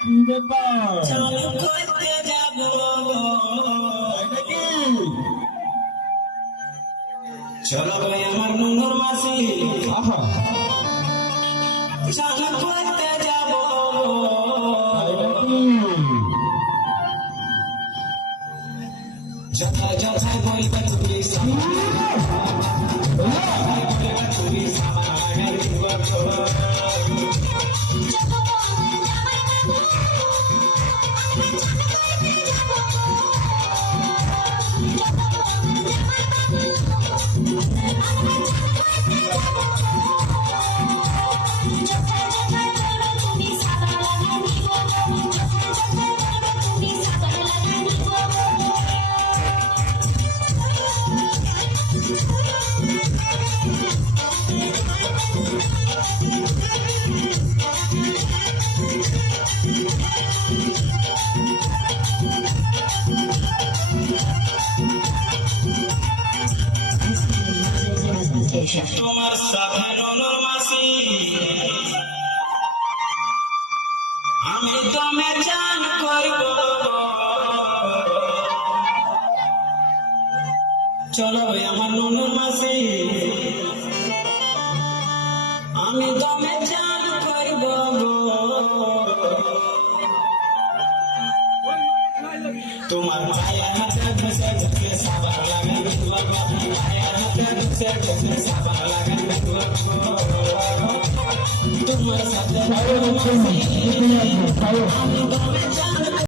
কি ব্যাপার? চালু করতে যাব নাকি? চলো ভাই আমার নুনুর মাসি আহা, চালু করতে যাব তাই নাকি? যথায় যথায় বলবে তুমি তুমি সামান লাগাই দিব তোমার সাথে নুনুর মাসি আমি তুমি জান করব চলো ভাই আমার নুনুর মাসি আমি তুমি জান করব তোমার ভাইয়ের হাতে ঘুষে ঘুষে সাবার লাগাই দিব ভাইয়ের হাতে ঘুষে ঘুষে সাবার লাগাই দিব তোমার সাথে ছাড়ো, তুমি আসো, ছাড়ো।